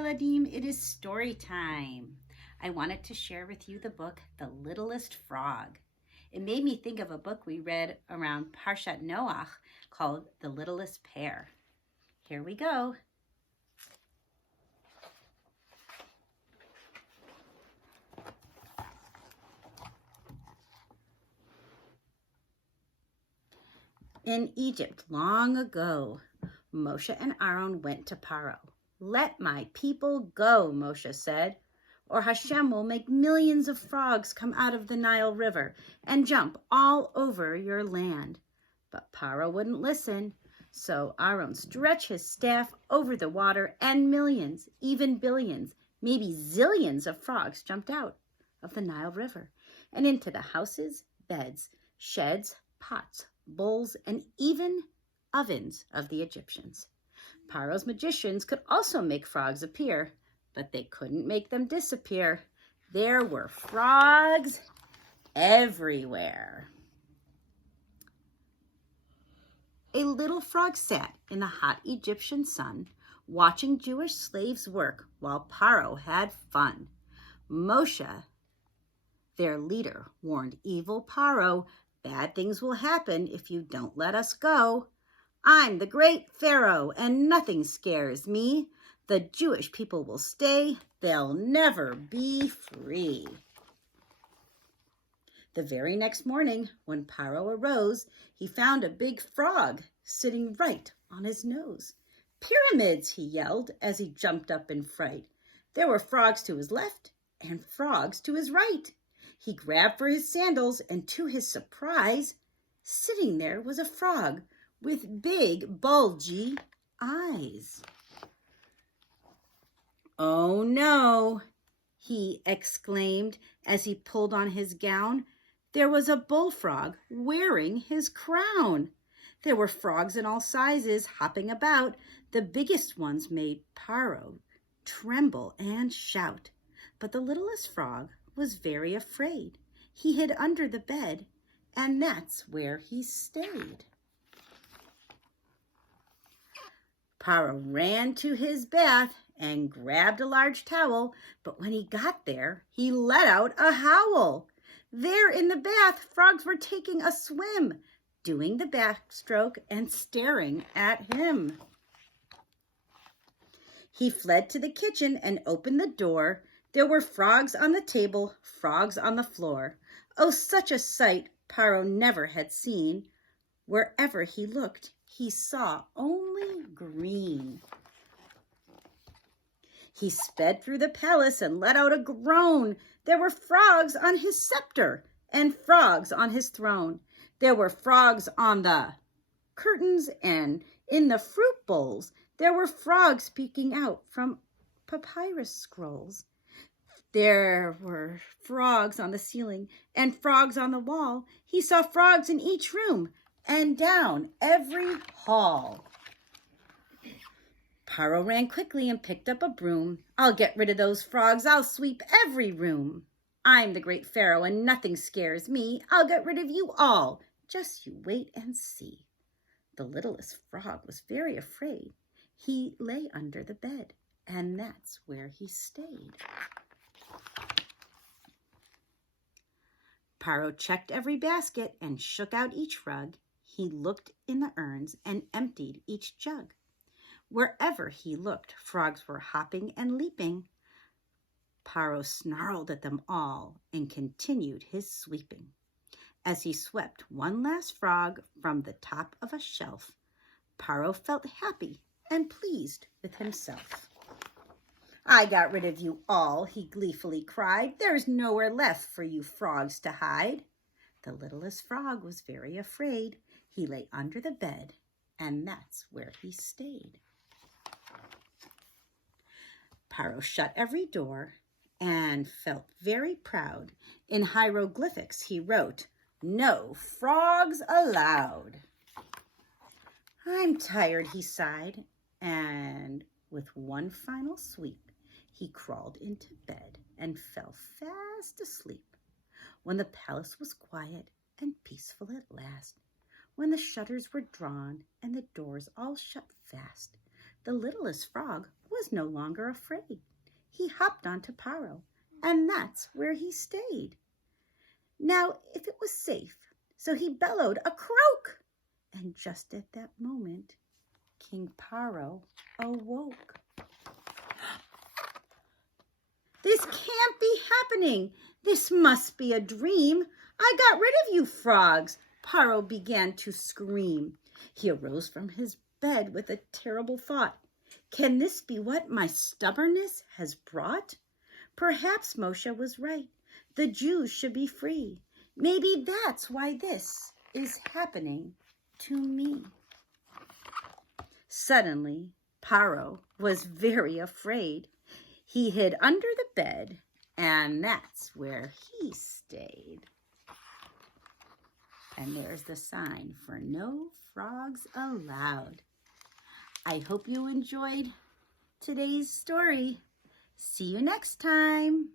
Eladim, it is story time. I wanted to share with you the book, The Littlest Frog. It made me think of a book we read around Parshat Noach called The Littlest Pair. Here we go. In Egypt, long ago, Moshe and Aaron went to Pharaoh. "Let my people go," Moshe said, "or Hashem will make millions of frogs come out of the Nile River and jump all over your land." But Pharaoh wouldn't listen. So Aaron stretched his staff over the water and millions, even billions, maybe zillions of frogs jumped out of the Nile River and into the houses, beds, sheds, pots, bowls, and even ovens of the Egyptians. Pharaoh's magicians could also make frogs appear, but they couldn't make them disappear. There were frogs everywhere. A little frog sat in the hot Egyptian sun, watching Jewish slaves work while Pharaoh had fun. Moshe, their leader, warned evil Pharaoh, "Bad things will happen if you don't let us go. I'm the great Pharaoh, and nothing scares me. The Jewish people will stay. They'll never be free." The very next morning, when Pharaoh arose, he found a big frog sitting right on his nose. "Pyramids!" he yelled as he jumped up in fright. There were frogs to his left and frogs to his right. He grabbed for his sandals, and to his surprise, sitting there was a frog with big, bulgy eyes. "Oh no," he exclaimed as he pulled on his gown. There was a bullfrog wearing his crown. There were frogs in all sizes hopping about. The biggest ones made Pharaoh tremble and shout. But the littlest frog was very afraid. He hid under the bed, and that's where he stayed. Pharaoh ran to his bath and grabbed a large towel, but when he got there, he let out a howl. There in the bath, frogs were taking a swim, doing the backstroke and staring at him. He fled to the kitchen and opened the door. There were frogs on the table, frogs on the floor. Oh, such a sight Pharaoh never had seen. Wherever he looked, he saw only green. He sped through the palace and let out a groan. There were frogs on his scepter and frogs on his throne. There were frogs on the curtains and in the fruit bowls. There were frogs peeking out from papyrus scrolls. There were frogs on the ceiling and frogs on the wall. He saw frogs in each room and down every hall. Pharaoh ran quickly and picked up a broom. "I'll get rid of those frogs. I'll sweep every room. I'm the great Pharaoh, and nothing scares me. I'll get rid of you all. Just you wait and see." The littlest frog was very afraid. He lay under the bed, and that's where he stayed. Pharaoh checked every basket and shook out each rug. He looked in the urns and emptied each jug. Wherever he looked, frogs were hopping and leaping. Pharaoh snarled at them all and continued his sweeping. As he swept one last frog from the top of a shelf, Pharaoh felt happy and pleased with himself. "I got rid of you all," he gleefully cried. "There's nowhere left for you frogs to hide." The littlest frog was very afraid. He lay under the bed, and that's where he stayed. Pharaoh shut every door and felt very proud. In hieroglyphics, he wrote, "No frogs allowed." "I'm tired," he sighed, and with one final sweep, he crawled into bed and fell fast asleep. When the palace was quiet and peaceful at last, when the shutters were drawn and the doors all shut fast, the littlest frog was was no longer afraid. He hopped onto Pharaoh, and that's where he stayed. Now, if it was safe, so he bellowed a croak. And just at that moment, King Pharaoh awoke. This can't be happening. This must be a dream. I got rid of you frogs. Pharaoh began to scream. He arose from his bed with a terrible thought. Can this be what my stubbornness has brought? Perhaps Moshe was right. The Jews should be free. Maybe that's why this is happening to me. Suddenly, Pharaoh was very afraid. He hid under the bed, and that's where he stayed. And there's the sign for no frogs allowed. I hope you enjoyed today's story. See you next time.